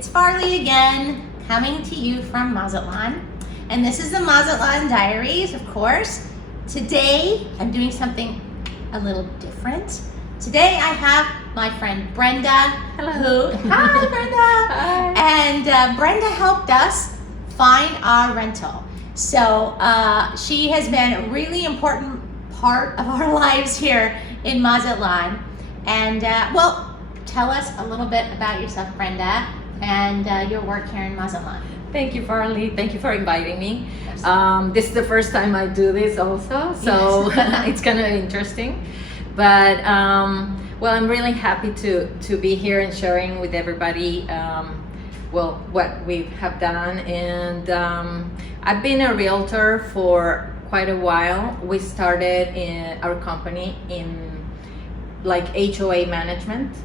It's Farley again, coming to you from Mazatlan. And this is the Mazatlan Diaries, of course. Today, I'm doing something a little different. Today, I have my friend Brenda. Hello. Hi, Brenda. Hi. And Brenda helped us find our rental. So she has been a really important part of our lives here in Mazatlan. And well, tell us a little bit about yourself, Brenda, and your work here in Mazatlan. Thank you, Farley. Thank you for inviting me. This is the first time I do this also, so yes. it's kind of interesting. But well, I'm really happy to be here and sharing with everybody well, what we have done. And I've been a realtor for quite a while. We started in our company in like HOA management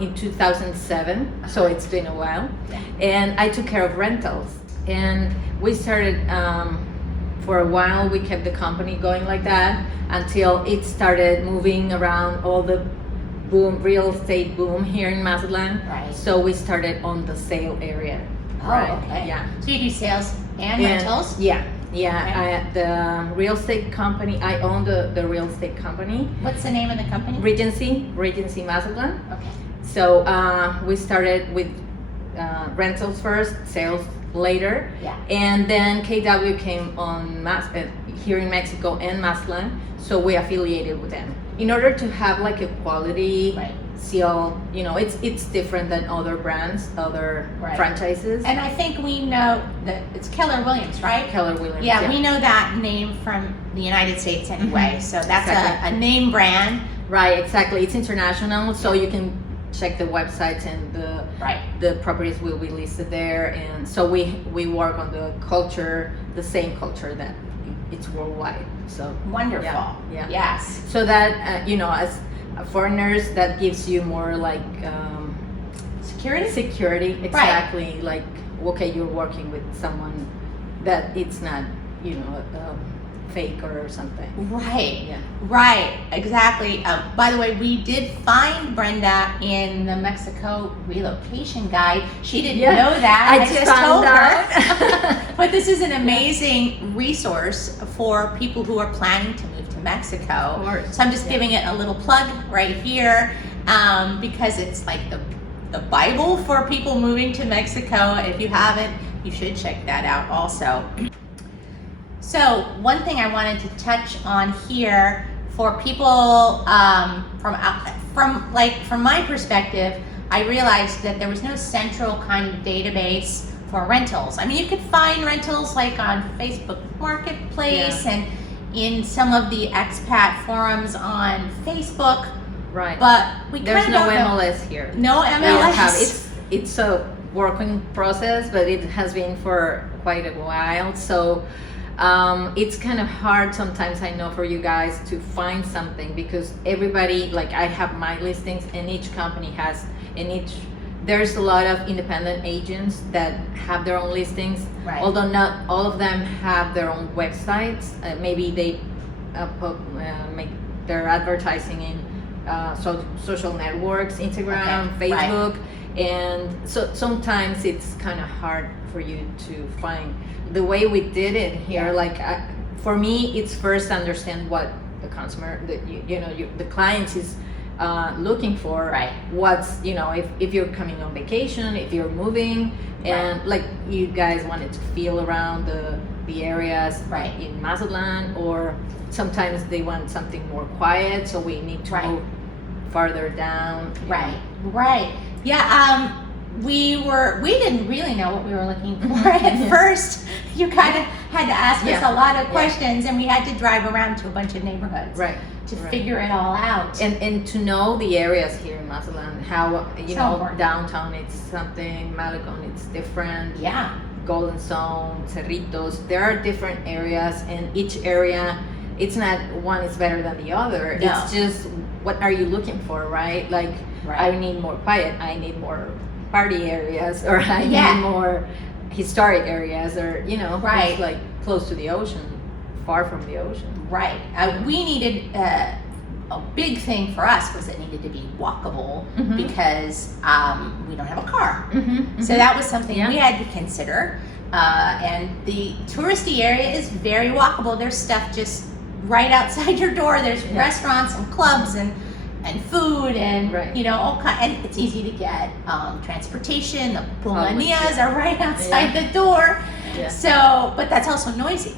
in 2007, so it's been a while. Yeah. And I took care of rentals, and we started for a while. We kept the company going like that until it started moving around, all the real estate boom here in Mazatlan. Right. So we started on the sale area. Oh, right. okay. Yeah. So you do sales and rentals? Yeah. Okay. The real estate company, I own the real estate company. What's the name of the company? Regency Mazatlan. Okay. So we started with rentals first, sales later. Yeah. And then KW came on here in Mexico and Mazatlan, so we affiliated with them. In order to have like a quality Right. seal, you know, it's different than other brands, other Right. franchises. And I think we know that it's Keller Williams, right? Keller Williams. Yeah, we know that name from the United States anyway. Mhm. So that's Exactly. a name brand. Right, exactly. It's international, so you can check the websites, and Right. the properties will be listed there. And so we work on the culture, the same culture that it's worldwide. So Wonderful. Yeah. Yes. So that you know, as foreigners, that gives you more like Security? security. Exactly. Like, okay, you're working with someone that it's not, you know, fake or something. Right. Yeah. Right. Exactly. By the way, we did find Brenda in the Mexico Relocation Guide. She didn't Yeah, know that. I just found told out. her. But this is an amazing resource for people who are planning to move to Mexico. Of course. So I'm just Yeah. giving it a little plug right here because it's like the Bible for people moving to Mexico. If you haven't, you should check that out also. So one thing I wanted to touch on here for people from my perspective, I realized that there was no central kind of database for rentals. I mean, you could find rentals like on Facebook Marketplace and in some of the expat forums on Facebook, Right. but we There's kind of no don't know. MLS here. No We don't have, MLS. it's a working process, but it has been for quite a while. So it's kind of hard sometimes, I know, for you guys to find something, because everybody, like, I have my listings, and each company has, there's a lot of independent agents that have their own listings. Right. Although not all of them have their own websites. Maybe they make their advertising in social networks, Instagram, Okay, right. Facebook. And so sometimes it's kind of hard for you to find. The way we did it here, like for me, it's first understand what the consumer, the client is looking for. Right. What's, you know, if you're coming on vacation, if you're moving, and like you guys wanted to feel around the areas Right. in Mazatlan, or sometimes they want something more quiet, so we need to Right. move farther down. you know. Right. Yeah, we didn't really know what we were looking for at first. You kind of had to ask us Yeah. a lot of Yeah. questions, and we had to drive around to a bunch of neighborhoods Right. to Right. figure it all out. And to know the areas here in Mazatlan, how, you So know, important. downtown it's something, Malecon it's different, Yeah, Golden Zone, Cerritos, there are different areas, and each area, it's not one is better than the other. No. It's just, what are you looking for, right? Like, Right. I need more quiet, I need more party areas, or I Yeah. need more historic areas, or, you know, Right. it's like close to the ocean, far from the ocean. right. We needed a big thing for us was it needed to be walkable because we don't have a car. So that was something we had to consider. And the touristy area is very walkable. There's stuff just right outside your door. There's restaurants and clubs and food and you know, all and it's easy to get transportation. The pulmonias are right outside the door. So, but that's also noisy.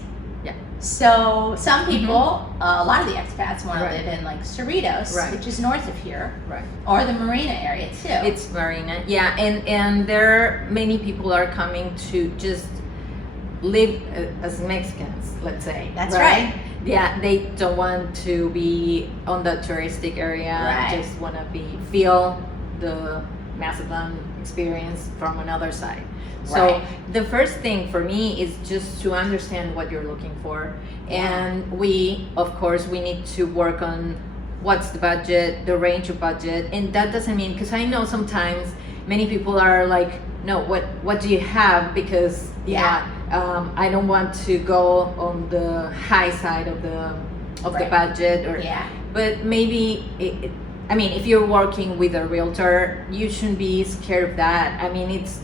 So some people, a lot of the expats want to live in like Cerritos, which is north of here, or the Marina area too. It's Marina, and there many people are coming to just live as Mexicans, let's say. That's right. Yeah, they don't want to be on the touristic area. Just want to feel the Mazatlan experience from another side. So the first thing for me is just to understand what you're looking for, and we, of course, we need to work on what's the budget, the range of budget, and that doesn't mean, because I know sometimes many people are like, no, what do you have? Because I don't want to go on the high side of the budget, or but maybe I mean, if you're working with a realtor, you shouldn't be scared of that. I mean, it's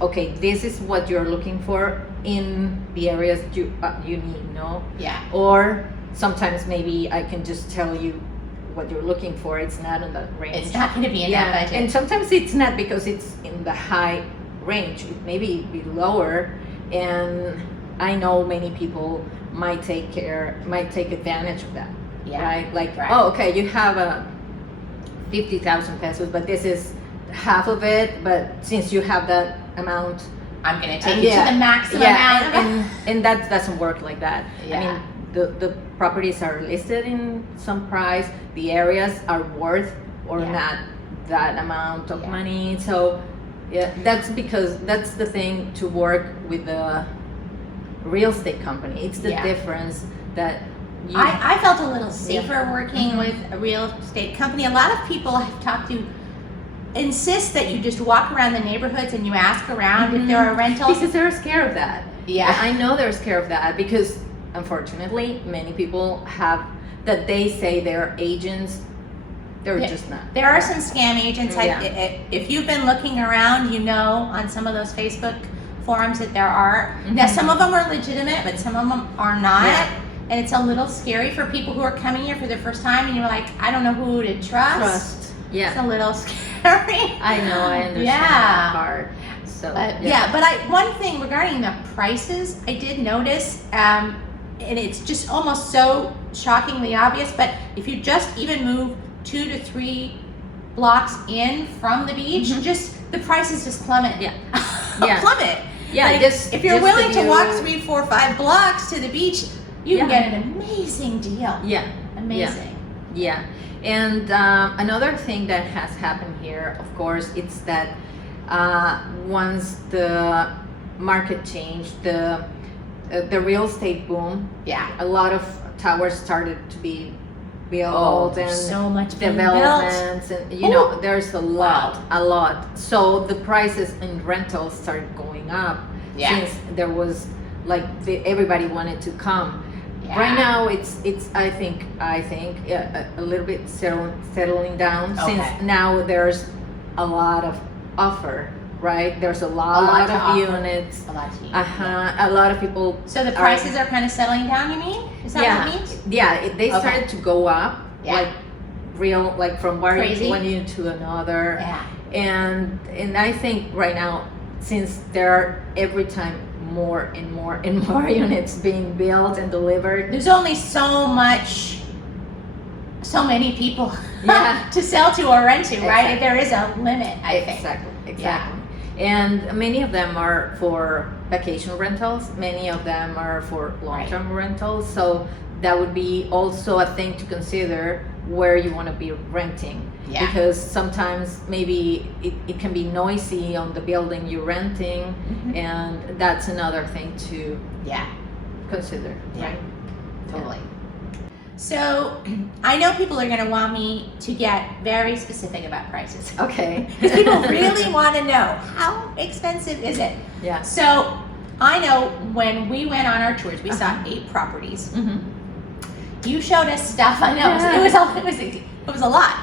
okay. This is what you're looking for in the areas you need, no? Or sometimes maybe I can just tell you what you're looking for. It's not in the range. It's not going to be in that budget. And sometimes it's not because it's in the high range. It maybe be lower. And I know many people might take advantage of that. Right? Like, oh, okay, you have a 50,000 pesos, but this is half of it, but since you have that amount, I'm going to take it to the maximum amount. And that doesn't work like that. I mean, the properties are listed in some price, the areas are worth or not that amount of money. So that's because that's the thing to work with the real estate company. It's the difference that I felt a little safer working with a real estate company. A lot of people I've talked to insist that you just walk around the neighborhoods and you ask around if there are rentals. Because they're scared of that. I know they're scared of that because unfortunately many people have that they say they're agents. They're just not. There are some scam agents. If you've been looking around, you know, on some of those Facebook forums that there are. Now some of them are legitimate, but some of them are not. And it's a little scary for people who are coming here for the first time and you're like, I don't know who to trust. It's a little scary. I know, I understand that part. So but one thing regarding the prices, I did notice, and it's just almost so shockingly obvious, but if you just even move 2 to 3 blocks in from the beach, just the prices just plummet. Plummet. Like, if you're willing to walk 3, 4, 5 blocks to the beach, you can get an amazing deal. Amazing. And another thing that has happened here, of course, it's that once the market changed, the real estate boom, a lot of towers started to be built and so much developments, and you know, there's a lot. So the prices in rentals started going up since there was like everybody wanted to come. Right now, it's I think a little bit settling down since now there's a lot of offer. Right, there's a lot of units. A lot of people. So the prices are kind of settling down. You mean? Is that what it means? They started to go up like from one unit to another. And I think right now, since there are every time more and more and more units being built and delivered. There's only so many people to sell to or rent to, right? There is a limit, I think. Exactly. And many of them are for vacation rentals. Many of them are for long-term rentals. So that would be also a thing to consider where you want to be renting. Because sometimes maybe it can be noisy on the building you're renting, and that's another thing to consider. Right? Totally. So I know people are going to want me to get very specific about prices. Okay. Because people really want to know, how expensive is it? So I know when we went on our tours, we saw 8 properties. you showed us stuff. I know it was a lot.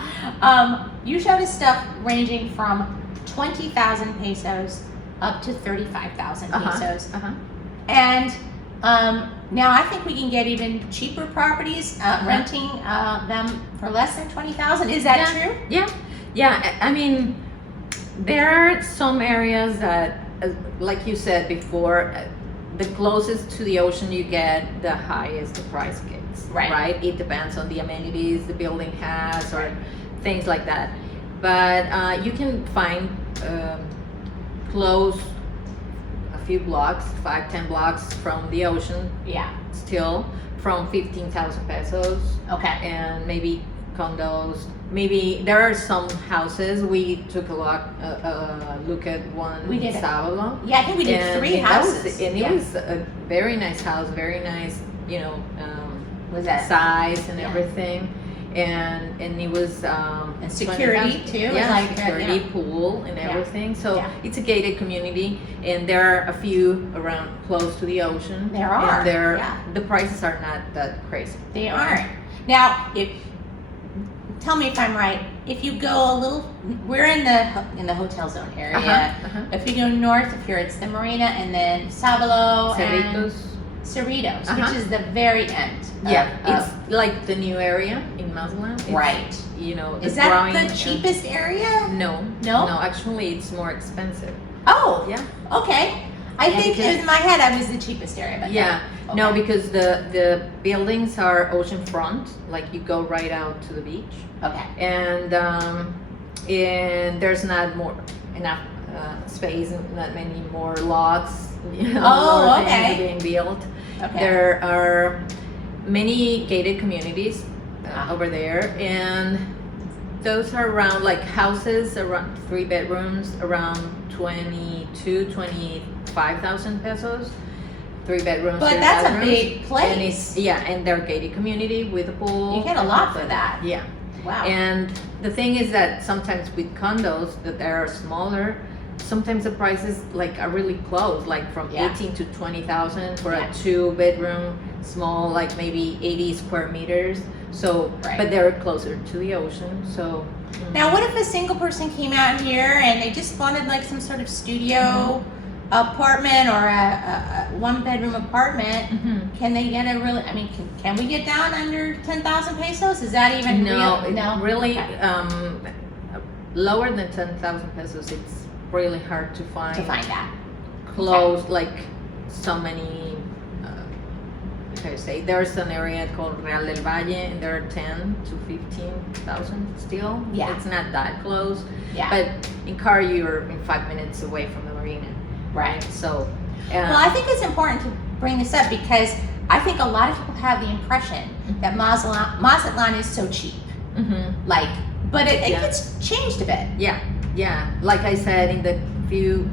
You showed us stuff ranging from 20,000 pesos up to 35,000 pesos, and now I think we can get even cheaper properties renting them for less than 20,000. Is that true? Yeah. I mean, there are some areas that, like you said before, the closest to the ocean you get, the highest the price gets. Right. It depends on the amenities the building has or things like that. But you can find close a few blocks, 5-10 blocks from the ocean. Still from 15,000 pesos. And maybe condos. Maybe there are some houses. We took a look at one we did in Savalo. I think we did 3 houses. It was a very nice house, very nice, was that size and everything. And it was and security too. Security, pool and everything. So it's a gated community, and there are a few around close to the ocean. There are. And the prices are not that crazy. They aren't. Now, tell me if I'm right. If you go a little, we're in the hotel zone area. If you go north, if you're it's the marina, and then Savalo and Cerritos, which is the very end. It's like the new area in Mazatlan. Is that the cheapest area? No, actually it's more expensive. Okay. I think in my head I was the cheapest area, but no, because the buildings are oceanfront, like you go right out to the beach. And there's not enough space, not many more lots. Things are being built. There are many gated communities over there, and those are around like houses around 3 bedrooms around 25,000 pesos. 3 bedrooms. But that's a big place. And they're gated community with a pool. You get a lot for that. Wow. And the thing is that sometimes with condos that are smaller, sometimes the prices are really close, like from 18 to 20,000 for a 2-bedroom, small, like maybe 80 square meters. So, but they're closer to the ocean. So now, what if a single person came out here and they just wanted like some sort of studio apartment or a 1-bedroom apartment? Can they get can we get down under 10,000 pesos? Is that even real? No, really. Lower than 10,000 pesos, it's really hard to find. That close, like so many. There's an area called Real del Valle, and there are 10 to 15,000 still. It's not that close. But in car, you're in 5 minutes away from the marina. So, well, I think it's important to bring this up because I think a lot of people have the impression that Mazatlan is so cheap. But it gets changed a bit. Like I said, in the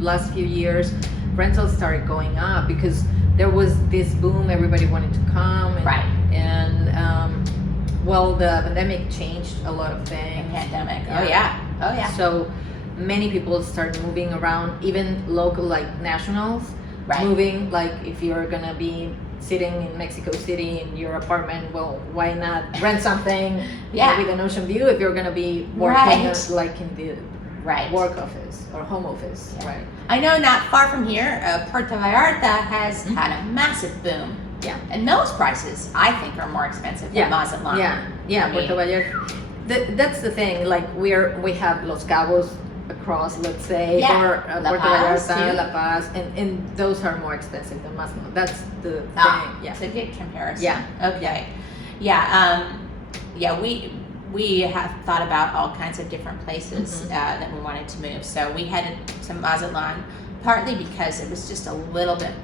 last few years, rentals started going up because there was this boom. Everybody wanted to come. And the pandemic changed a lot of things. The pandemic. So many people started moving around, even local, like nationals, moving. Like if you're gonna be sitting in Mexico City in your apartment, well, why not rent something with an ocean view if you're gonna be working like in the work office or home office. I know not far from here, Puerto Vallarta has had a massive boom. And those prices, I think, are more expensive than Mazatlan. Puerto Vallarta. That's the thing. Like we have Los Cabos across, let's say, or Puerto Vallarta, La Paz, and those are more expensive than Mazatlan. That's the thing. It's a good comparison. We have thought about all kinds of different places that we wanted to move. So we headed to Mazatlan, partly because it was just a little bit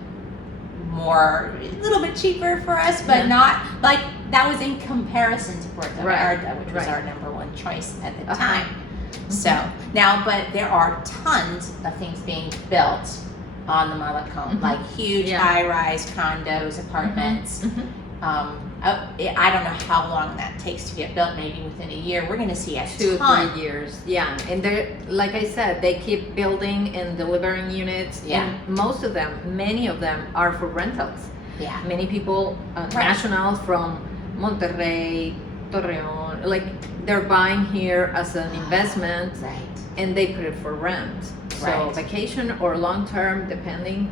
cheaper for us, but not like that was in comparison to Puerto Vallarta, which was our number one choice at the time. So now, but there are tons of things being built on the Malecón, like huge high-rise condos, apartments. I don't know how long that takes to get built. Maybe within a year, we're going to see a 2 ton. or 3 years. And they're, like I said, they keep building and delivering units. And many of them are for rentals. Many people, nationals from Monterrey, Torreon, like they're buying here as an investment, Right. and they put it for rent. So Right. vacation or long term, depending.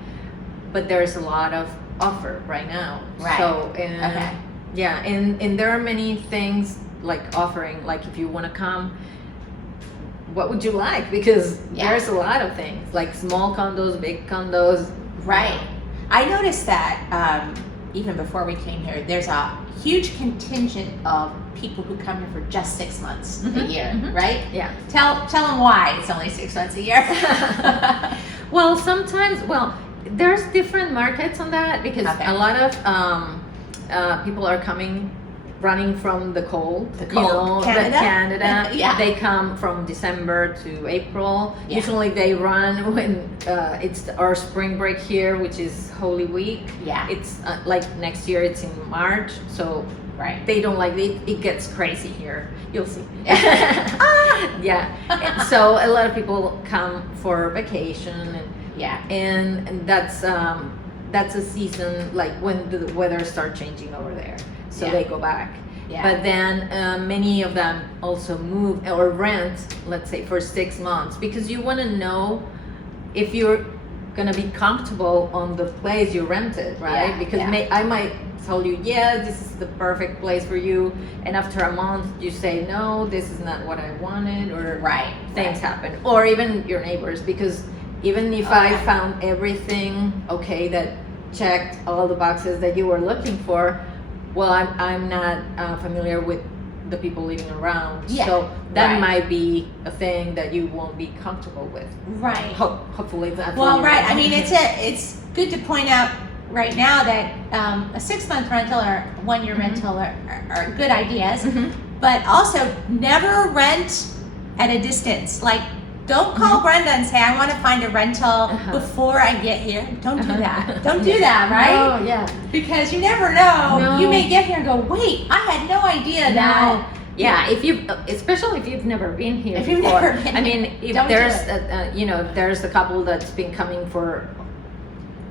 But there's a lot of offer right now. Right. So and Okay. yeah, and there are many things like offering. Like if you want to come, what would you like? Because Yeah. there's a lot of things like small condos, big condos. Right. I noticed that even before we came here, there's a huge contingent of people who come here for just 6 months a Mhm, year, mhm. right? Yeah. Tell them why it's only 6 months a year. Well, sometimes, there's different markets on that because Okay. a lot of people are running from the cold. The cold. Canada? Canada. Yeah. They come from December to April. Yeah. Usually they run when it's our spring break here, which is Holy Week. Yeah. It's like next year it's in March, so Right. they don't like it. It gets crazy here. You'll see. Ah! Yeah. And so a lot of people come for vacation Yeah. and that's a season like when the weather starts changing over there, so Yeah. they go back. Yeah. But then many of them also move or rent, let's say for 6 months, because you want to know if you're gonna be comfortable on the place you rented, right? Yeah, Because yeah. I might tell you, yeah, this is the perfect place for you, and after a month you say, no, this is not what I wanted, or Right. things happen, or even your neighbors, because even if I Okay. found everything okay that checked all the boxes that you were looking for, well, I'm not familiar with the people living around, Yeah, so that right. might be a thing that you won't be comfortable with. Right. Hopefully that's Well, what right. I mean, it's good to point out right now that a 6-month rental or 1-year Mhm. rental are good ideas, Mhm. but also never rent at a distance. Like, don't call Brenda and say, I want to find a rental before I get here. Don't do that. Don't do that, right? Oh, yeah. Because you never know. No. You may get here and go, wait, I had no idea that. Yeah, especially if you've never been here If you've before. never been I mean, if Don't do there's it. if there's a couple that's been coming for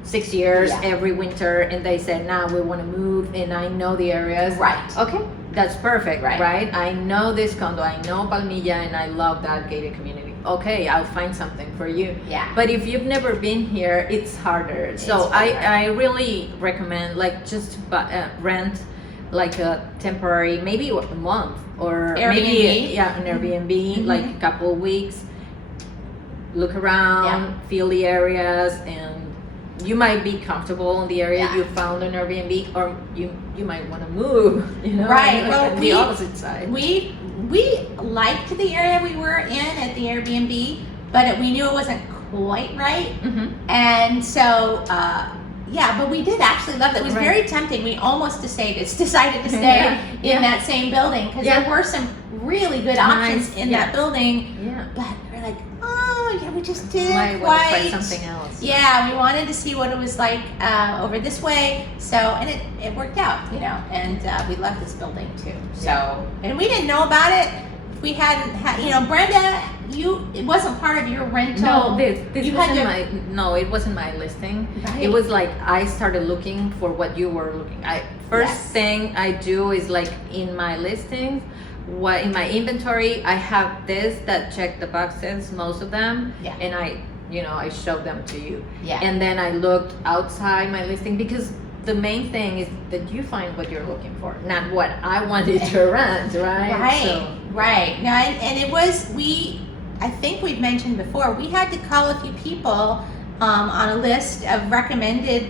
6 years Yeah. every winter, and they said, now we want to move, and I know the areas. Right. Okay, that's perfect, Right. right? I know this condo, I know Palmilla, and I love that gated community. Okay, I'll find something for you. Yeah. But if you've never been here, it's harder. So It's harder. I really recommend like just rent like a temporary, maybe a month or maybe Airbnb. an Airbnb, Mhm. like a couple of weeks. Look around, feel the areas, and you might be comfortable in the area Yeah. you found an Airbnb, or you might want to move. Right. Like Well, on the opposite side. We liked the area we were in at the Airbnb, but we knew it wasn't quite right. Mhm. And so, but we did actually love it. It was Right. very tempting. We almost decided to stay Yeah, in yeah. that same building because Yeah. there were some really good Nice, options in yeah. that building. Yeah. But we're like, oh, yeah, we just didn't Might want to try quite. something else. Yeah, we wanted to see what it was like over this way. So, and it worked out, and we love this building too. So, and we didn't know about it. We hadn't had, Brenda, it wasn't part of your rental. No, this You had wasn't to- it wasn't my listing. Right. It was like I started looking for what you were looking. First Yes. thing I do is like in my listings, in my inventory, I have this that check the boxes, most of them, Yeah. and I showed them to you. Yeah. And then I looked outside my listing because the main thing is that you find what you're looking for, not what I wanted to rent, right? Right, So, right. No, and it was, I think we've mentioned before, we had to call a few people on a list of recommended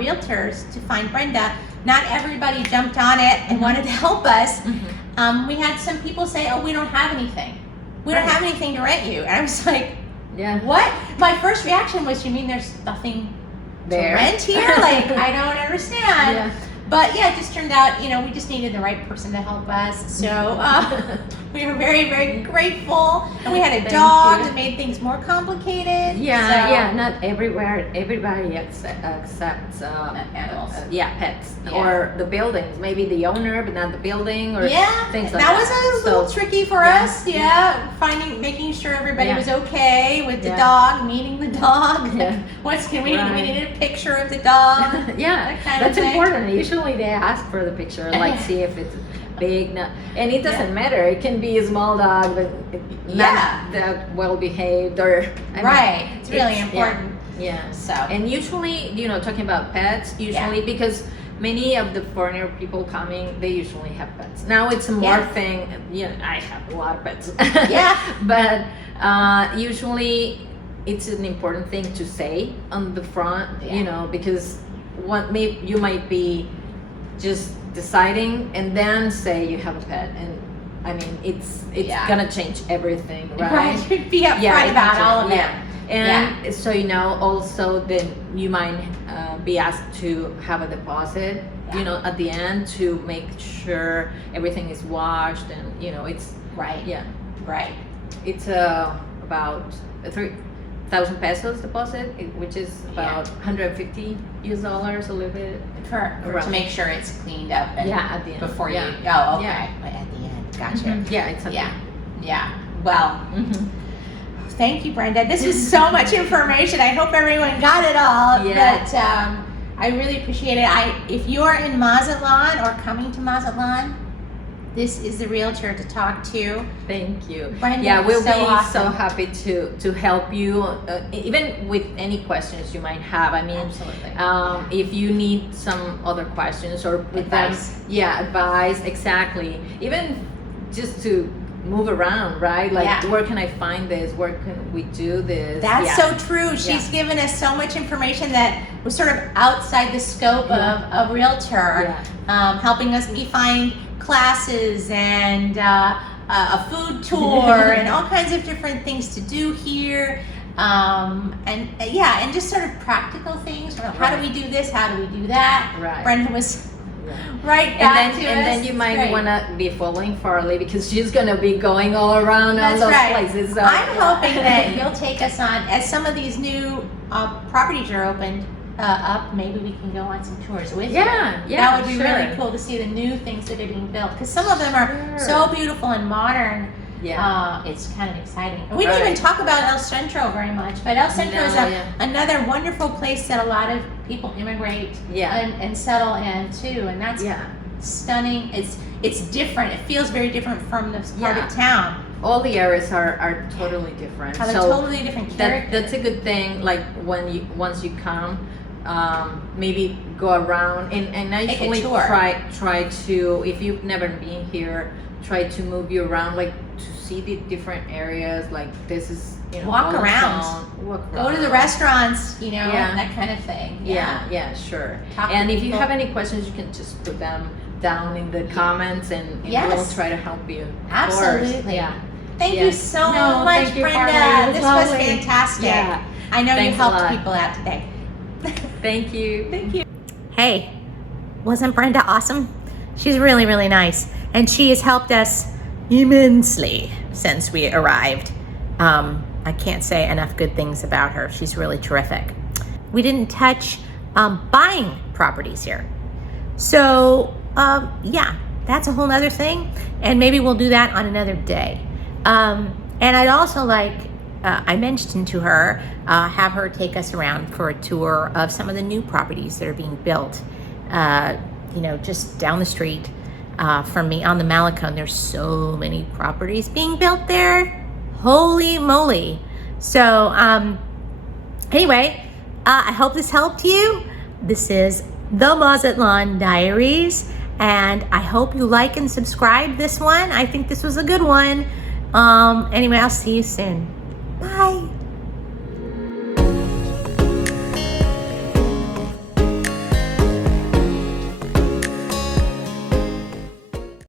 realtors to find Brenda. Not everybody jumped on it and wanted to help us. We had some people say, oh, we don't have anything. We don't Right. have anything to rent you. And I was like, yeah. what? My first reaction was, you mean there's nothing There. to rent here? Like, I don't understand. Yeah. But yeah, it just turned out, we just needed the right person to help us. So we were very, very grateful. And we had a Thank dog you. that made things more complicated. Yeah, So- not everybody accepts Animals. pets Yeah. or the buildings. Maybe the owner, but not the building, or Yeah, things like that that. was a little tricky for yeah. us. Yeah, making sure everybody Yeah. was okay with the Yeah. dog, meeting the dog? Yeah. We Right. need a picture of the dog. Yeah, that kind of that's thing. important. Usually they ask for the picture, like see if it's big. No, and it doesn't matter. It can be a small dog, but not that well behaved or Right. It's really important. Yeah. So And usually, talking about pets, usually because many of the foreigner people coming, they usually have pets. Now it's a more thing. I have a lot of pets. Yeah. But usually it's an important thing to say on the front, because you might be just deciding and then say you have a pet, and I mean it's gonna change everything, right? Right. Be upfront about all of it. And so also then you might be asked to have a deposit, at the end to make sure everything is washed, and it's Right. it's about 3,000 pesos deposit, which is about $150 US, a little bit. To make sure it's cleaned up. And at the end. Before you. Yeah. Oh, okay. Yeah. But at the end, gotcha. Mhm. Yeah, it's Yeah. Well. Thank you, Brenda. This was so much information. I hope everyone got it all. Yeah. But I really appreciate it. If you're in Mazatlan or coming to Mazatlan, this is the realtor to talk to. Thank you. Brenda, we'll so be awesome. so happy to help you, even with any questions you might have. I mean, Absolutely. if you need some other questions or with Advice. advice, exactly. Even just to move around, right? Like, where can I find this? Where can we do this? That's so true. She's given us so much information that was sort of outside the scope of a realtor, helping us find classes and a food tour and all kinds of different things to do here. And just sort of practical things. How do we do this? How do we do that? Right. Brenda was right back to us. And then you might want to be following Farley, because she's going to be going all around all those places. So, I'm hoping that you'll take us on, as some of these new properties are opened up, maybe we can go on some tours with you. That would be really cool to see the new things that are being built, because some of them are so beautiful and modern. It's kind of exciting. And we didn't even talk about El Centro very much, but El Centro is another wonderful place that a lot of people immigrate and settle in too, and that's stunning. It's different. It feels very different from this part of town. All the areas are totally different. They're totally different characters. That's a good thing. Like once you come, maybe go around and I usually try to, if you've never been here, try to move you around, like to see the different areas. Like this is walk around. Go to the restaurants, that kind of thing. Sure. Talk and to if you people. have any questions, you can just put them down in the comments, and we'll try to help you. Absolutely. Thank you so much, thank you, Brenda. Farley. This was fantastic. I know you Thanks a helped lot. people out today. Thank you. Hey, wasn't Brenda awesome? She's really, really nice. And she has helped us immensely since we arrived. I can't say enough good things about her. She's really terrific. We didn't touch buying properties here. So, that's a whole nother thing. And maybe we'll do that on another day. And I'd also like, I mentioned to her, have her take us around for a tour of some of the new properties that are being built, just down the street from me on the Malecon. There's so many properties being built there. Holy moly. So, anyway, I hope this helped you. This is the Mazatlan Diaries, and I hope you like and subscribe this one. I think this was a good one. Anyway, I'll see you soon. Bye.